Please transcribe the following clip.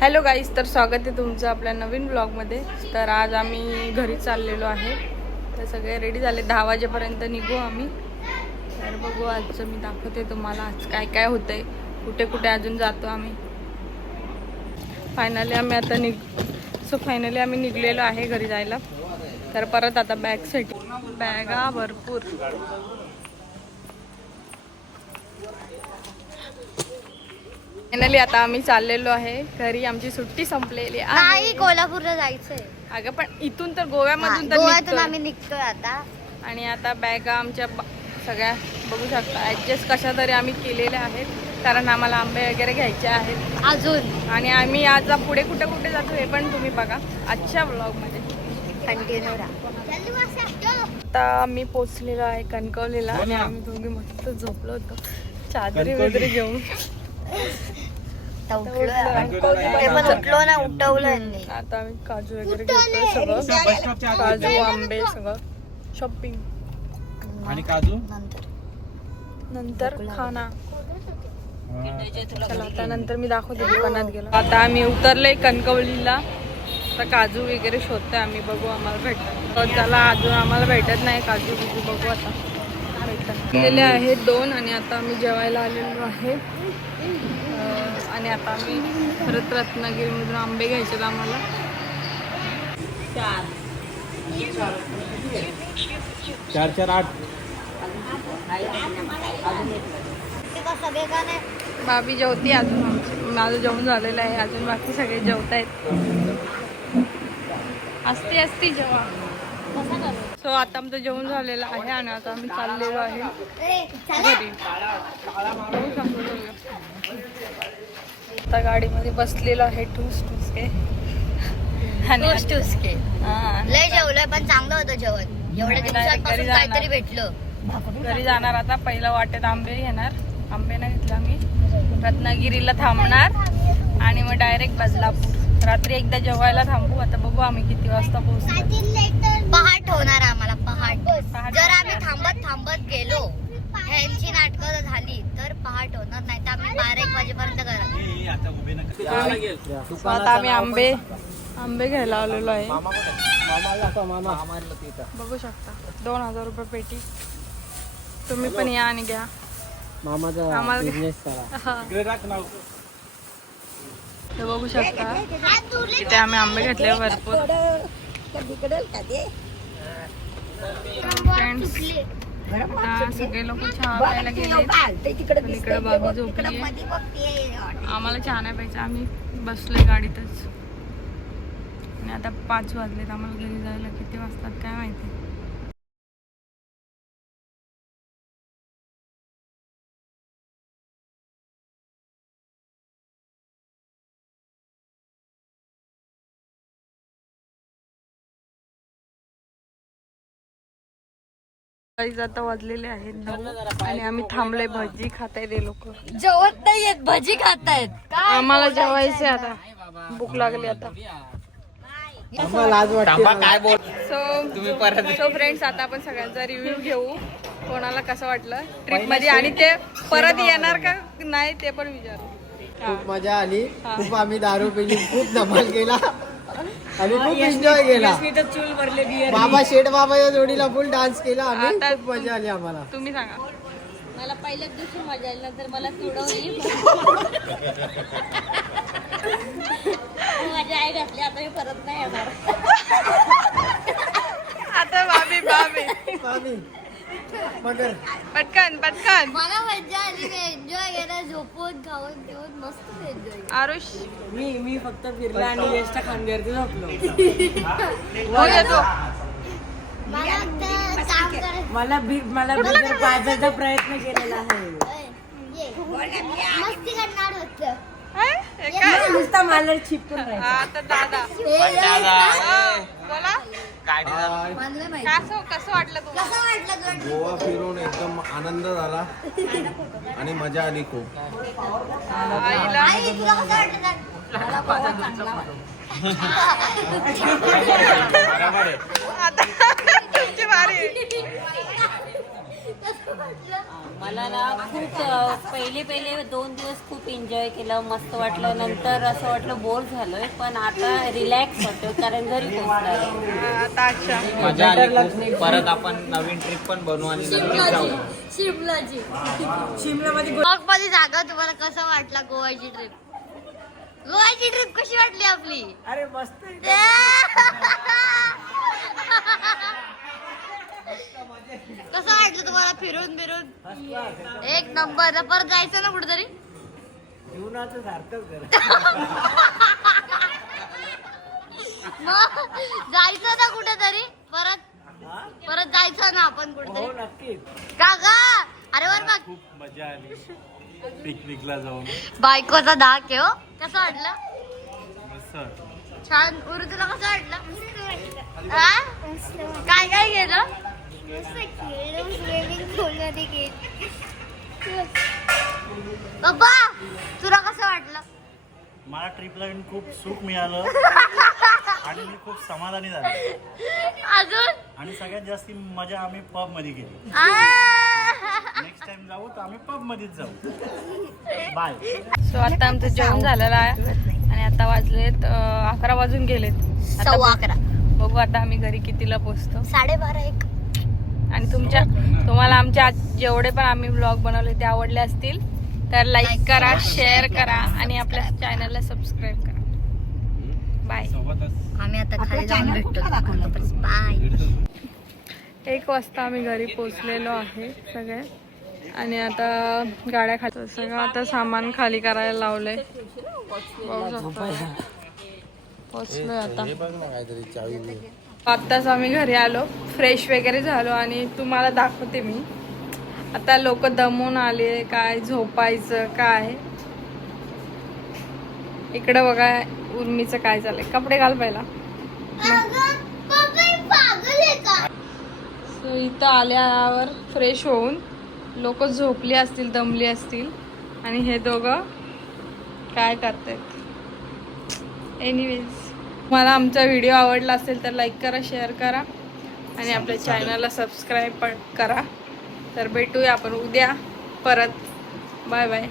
Hello guys तर स्वागत आहे तुमचं आपल्या नवीन ब्लॉगमध्ये. तर आज आम्ही घरी चाललेलो आहे. तर सगळे रेडी झाले. दहा वाजेपर्यंत निघू आम्ही. तर बघू आजचं मी दाखवते तुम्हाला आज काय काय होतंय. कुठे कुठे अजून जातो आम्ही. फायनली आम्ही आता निघ सो फायनली आम्ही निघलेलो आहे घरी जायला. तर परत आता बॅगसाठी बॅगा भरपूर. फायनली आता आम्ही चाललेलो आहे. घरी आमची सुट्टी संपलेली नाही आहे कोल्हापूरला जायचंय. अगं पण इथून तर हा, गोव्यामधून तर गोव्यातून निघतोय. आम्ही निघतोय आता. आणि आता बॅगा आमच्या ब- सगळ्या बघू शकता. ॲडजस्ट कशा तरी आम्ही केलेल्या आहेत. कारण आम्हाला आंबे वगैरे घ्यायचे आहेत. अजून. आणि आम्ही आज पुढे कुठे कुठे जातो हे पण तुम्ही बघा. आजच्या ब्लॉगमध्ये कंटिन्यू आता आम्ही पोचलेलो आहे कणकवलीला. आणि आम्ही दोघे मस्त झोपलो होतो. चादरी वगैरे घेऊन. ते पण उठलो ना उठवलं यांनी. आता आम्ही काजू वगैरे घेतोय सगळं. काजू आंबे सगळं. शॉपिंग आणि काजू? नंतर. नंतर खाना. चला आता नंतर मी दाखवते दुकानात गेलो. आता आम्ही उतरलोय कणकवलीला. आता काजू वगैरे शोधतोय आम्ही बघू आम्हाला भेटत तर त्याला अजून आम्हाला भेटत नाही काजू बिजू बघू आता. भेटत आहेत दोन आणि आता आम्ही जेवायला आलेलो आहे. आणि आता आम्ही परत रत्नागिरीमधून आंबे घ्यायचे आम्हाला. चार. चार. आठ. भाभी जेवती अजून आमची. माझं जेवण झालेलं आहे. अजून बाकी सगळे जेवत आहेत. असते असते जेव्हा सो आता आमचं जेवण झालेलं आहे आणि आता आम्ही चाललेलो आहे घरी. आता गाडीमध्ये बसलेलो आहे टूस टूस के आणि टूस टूस के हा. लय जेवलोय पण चांगलं होतं जेवण. एवढ्या घरी दिवसांपासून. काहीतरी भेटलं. घरी जाणार आता पहिल्या वाटेत आंबे घेणार. आंबे नाही घेतला मी रत्नागिरीला थांबणार. आणि मग डायरेक्ट बदलापूर. रात्री एकदा जेवायला थांबू. आता बघू आम्ही किती वाजता पोहोचतो पहाट होणार आम्हाला पहाट पहाट जर आम्ही थांबत थांबत गेलो ह्यांची नाटकं झाली तर पहाट होणार नाही तर आम्ही बारा एक वाजेपर्यंत आता आम्ही आंबे आंबे घ्यायला आलेलो आहे. बघू शकता. दोन हजार रुपये पेटी. तुम्ही पण या आणि घ्या. मामाचा आम्हाला- बघू शकता. इथे आम्ही आंबे घेतले भरपूर. फ्रेंड्स आता सगळे लोक चहा प्यायला गेले इकडे बाबी झोपली आम्हाला चहा नाही प्यायचा. आम्ही बसलोय गाडीतच. आणि आता पाच वाजलेत. आम्हाला घरी जायला किती वाजतात काय माहिती. आता वाजलेले आहेत नऊ आणि आम्ही थांबलोय भजी खाताय ते लोक. जेवत नाहीयेत भजी खातायत. आम्हाला जेवायचे आता. भूक लागली आता. लाज वाटते सो सो फ्रेंड्स आता आपण सगळ्यांचा रिव्ह्यू घेऊ. कोणाला कसं वाटलं? ट्रिपमध्ये आणि ते परत येणार का? नाही ते पण विचारू. खूप मजा आली. खूप आम्ही दारू पिली. खूप धमाल केला. आणि खूप एन्जॉय केला. बाबा शेठ बाबाच्या जोडीला फुल डान्स केला आम्ही. आता खूप मजा आली आम्हाला. तुम्ही सांगा. मला पहिल्याच दिवशी मजा आली नंतर मला तुडवली माझी आई घातली आता मी परत नाही येणार आता बाबी बाबी आम्ही मगर पटकन. पटकन मला मजा आली मी एन्जॉय केला झोपून खाऊन पिऊन मस्त एन्जॉय आरुष. मी मी फक्त फिरला आणि यशच्या खांद्यावरती झोपलो. हो येतो मला फक्त काम करायचं. मला भी मला बिगर पाजायचा प्रयत्न केलेला आहे. मस्ती करणार होतं. नुसता मला चिपकून राहायचं. आता दादा. बोला. मानलं माहिती कसं कसं वाटलं तुम्हाला? कसं वाटलं तुला? गोवा फिरून एकदम आनंद झाला. आणि मजा आली खूप. आईला? आई तुला कसं वाटलं त्यात? आता तुमची बारी आहे. मला ना खूप पहिले पहिले दोन दिवस खूप एन्जॉय केलं मस्त वाटलं. नंतर असं वाटलं बोर झालोय पण आता रिलॅक्स वाटतो कारण घरी पोहोचणार आता अच्छा. मजा आली. परत आपण नवीन ट्रिप पण बनवू आणि नक्कीच जाऊ. माझी जागा तुम्हाला कसं वाटला गोव्याची ट्रिप गोव्याची ट्रिप कशी वाटली आपली? अरे मस्त कसं वाटलं तुम्हाला फिरून फिरून एक नंबर. परत जायचं ना कुठेतरी? जीवनाचं सार्थक मग जायचं ना कुठेतरी? परत परत जायचं ना आपण कुठेतरी? नक्कीच. काका अरे वर बघ. खूप मजा आली. पिकनिकला जाऊन. बायकोचा आहे हो. कसं वाटलं? छान. उरू तुला कसं वाटलं? मला ट्रिपला येऊन खूप सुख मिळालं. आणि मी खूप समाधानी झालो. अजून? आणि सगळ्यात जास्ती मजा आम्ही पबमध्ये केली! नेक्स्ट टाइम जाऊ तर आम्ही पब मध्येच जाऊ. बाय सो आता आमचं जेवण झालेलं आहे. आणि आता वाजलेत अं, अकरा वाजून गेलेत. आता सव्वा अकरा. बघू आता आम्ही घरी कितीला पोचतो. साडेबारा एक. आणि तुमच्या तुम्हाला आमच्या आज जेवढे पण आम्ही ब्लॉग बनवले ते आवडले असतील तर लाईक करा शेअर करा आणि आपल्या चॅनलला सबस्क्राईब करा. बाय आम्ही आता खाली जाऊन भेटतो बाय एक वाजता आम्ही घरी पोचलेलो आहे सगळे. आणि आता गाड्या खाली सगळं आता सामान खाली करायला शकता. पोचलोय आता. आत्ताच आम्ही घरी आलो. फ्रेश वगैरे झालो आणि तुम्हाला दाखवते मी. आता लोक दमून आले काय झोपायचं काय? इकडं बघा उर्मीचं काय झालंय कपडे घाल पहिला. सो इथं आल्यावर फ्रेश होऊन लोक झोपली असतील दमली असतील. आणि हे दोघं काय करतायत? एनिवेज मला आमचा व्हिडिओ आवडला असेल तर लाईक करा शेअर करा. आणि आपल्या चॅनलला सबस्क्राईब पण करा. तर भेटूया आपण उद्या परत. Bye bye.